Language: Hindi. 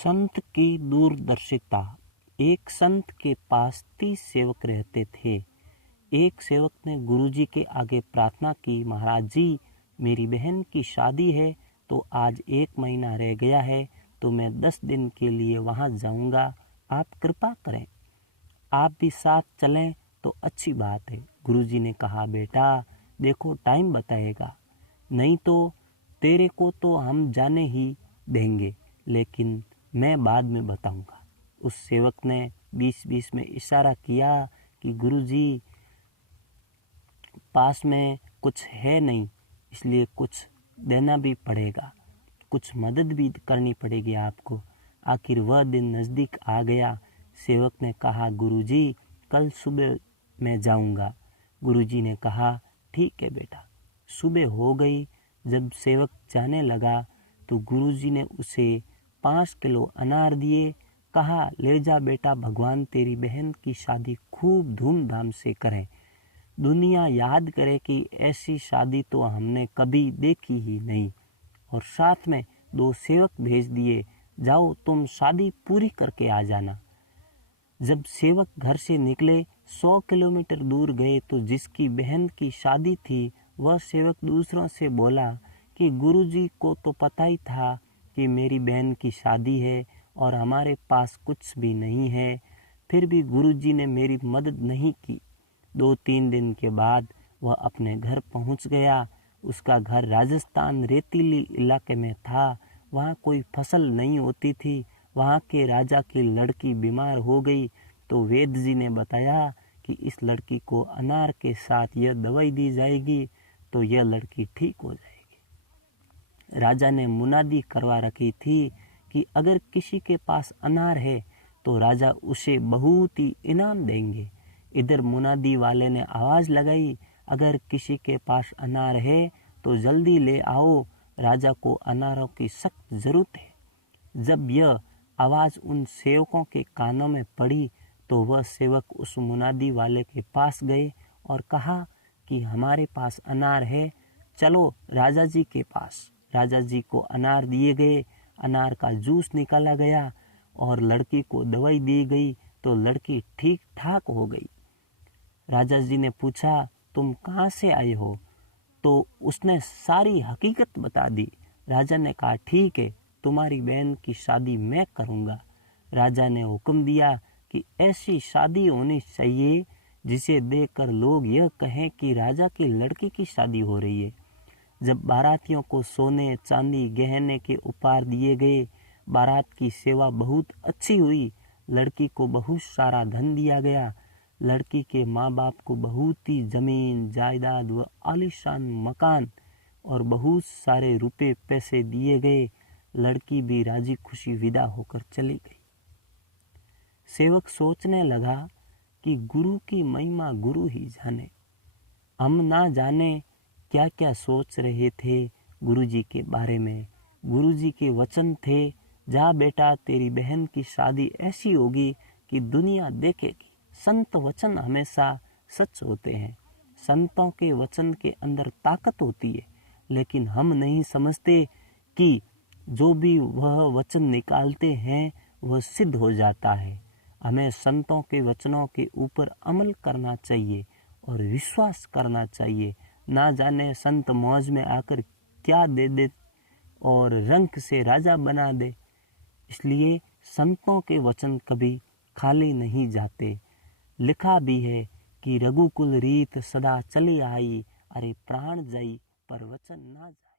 संत की दूरदर्शिता। एक संत के पास 30 सेवक रहते थे। एक सेवक ने गुरुजी के आगे प्रार्थना की, महाराज जी, मेरी बहन की शादी है तो आज 1 महीना रह गया है तो मैं 10 दिन के लिए वहां जाऊंगा, आप कृपा करें। आप भी साथ चलें तो अच्छी बात है। गुरुजी ने कहा, बेटा देखो टाइम बताएगा, नहीं तो तेरे को तो हम जाने ही देंगे, लेकिन मैं बाद में बताऊंगा। उस सेवक ने बीच-बीच में इशारा किया कि गुरुजी पास में कुछ है नहीं, इसलिए कुछ देना भी पड़ेगा, कुछ मदद भी करनी पड़ेगी आपको। आखिर वह दिन नज़दीक आ गया। सेवक ने कहा, गुरुजी कल सुबह मैं जाऊंगा। गुरुजी ने कहा, ठीक है बेटा। सुबह हो गई। जब सेवक जाने लगा तो गुरुजी ने उसे 5 किलो अनार दिए। कहा, ले जा बेटा, भगवान तेरी बहन की शादी खूब धूमधाम से करें, दुनिया याद करे कि ऐसी शादी तो हमने कभी देखी ही नहीं। और साथ में 2 सेवक भेज दिए, जाओ तुम शादी पूरी करके आ जाना। जब सेवक घर से निकले 100 किलोमीटर दूर गए तो जिसकी बहन की शादी थी वह सेवक दूसरों से बोला कि गुरुजी को तो पता ही था कि मेरी बहन की शादी है और हमारे पास कुछ भी नहीं है, फिर भी गुरुजी ने मेरी मदद नहीं की। 2-3 दिन के बाद वह अपने घर पहुंच गया। उसका घर राजस्थान रेतीली इलाके में था। वहाँ कोई फसल नहीं होती थी। वहाँ के राजा की लड़की बीमार हो गई तो वेद जी ने बताया कि इस लड़की को अनार के साथ यह दवाई दी जाएगी तो यह लड़की ठीक हो जाएगी। राजा ने मुनादी करवा रखी थी कि अगर किसी के पास अनार है तो राजा उसे बहुत ही इनाम देंगे। इधर मुनादी वाले ने आवाज़ लगाई, अगर किसी के पास अनार है तो जल्दी ले आओ, राजा को अनारों की सख्त ज़रूरत है। जब यह आवाज़ उन सेवकों के कानों में पड़ी तो वह सेवक उस मुनादी वाले के पास गए और कहा कि हमारे पास अनार है, चलो राजा जी के पास। राजा जी को अनार दिए गए, अनार का जूस निकाला गया और लड़की को दवाई दी गई तो लड़की ठीक ठाक हो गई। राजा जी ने पूछा, तुम कहाँ से आए हो? तो उसने सारी हकीकत बता दी। राजा ने कहा, ठीक है, तुम्हारी बहन की शादी मैं करूँगा। राजा ने हुक्म दिया कि ऐसी शादी होनी चाहिए जिसे देखकर लोग यह कहें कि राजा की लड़की की शादी हो रही है। जब बारातियों को सोने चांदी गहने के उपहार दिए गए, बारात की सेवा बहुत अच्छी हुई। लड़की को बहुत सारा धन दिया गया। लड़की के माँ बाप को बहुत ही जमीन जायदाद व आलीशान मकान और बहुत सारे रुपए पैसे दिए गए। लड़की भी राजी खुशी विदा होकर चली गई। सेवक सोचने लगा कि गुरु की महिमा गुरु ही जाने। हम ना जाने क्या क्या सोच रहे थे गुरुजी के बारे में। गुरुजी के वचन थे, जा बेटा, तेरी बहन की शादी ऐसी होगी कि दुनिया देखेगी। संत वचन हमेशा सच होते हैं। संतों के वचन के अंदर ताकत होती है, लेकिन हम नहीं समझते कि जो भी वह वचन निकालते हैं वह सिद्ध हो जाता है। हमें संतों के वचनों के ऊपर अमल करना चाहिए और विश्वास करना चाहिए। ना जाने संत मौज में आकर क्या दे दे और रंक से राजा बना दे। इसलिए संतों के वचन कभी खाली नहीं जाते। लिखा भी है कि रघुकुल रीत सदा चली आई, अरे प्राण जाई पर वचन ना जाए।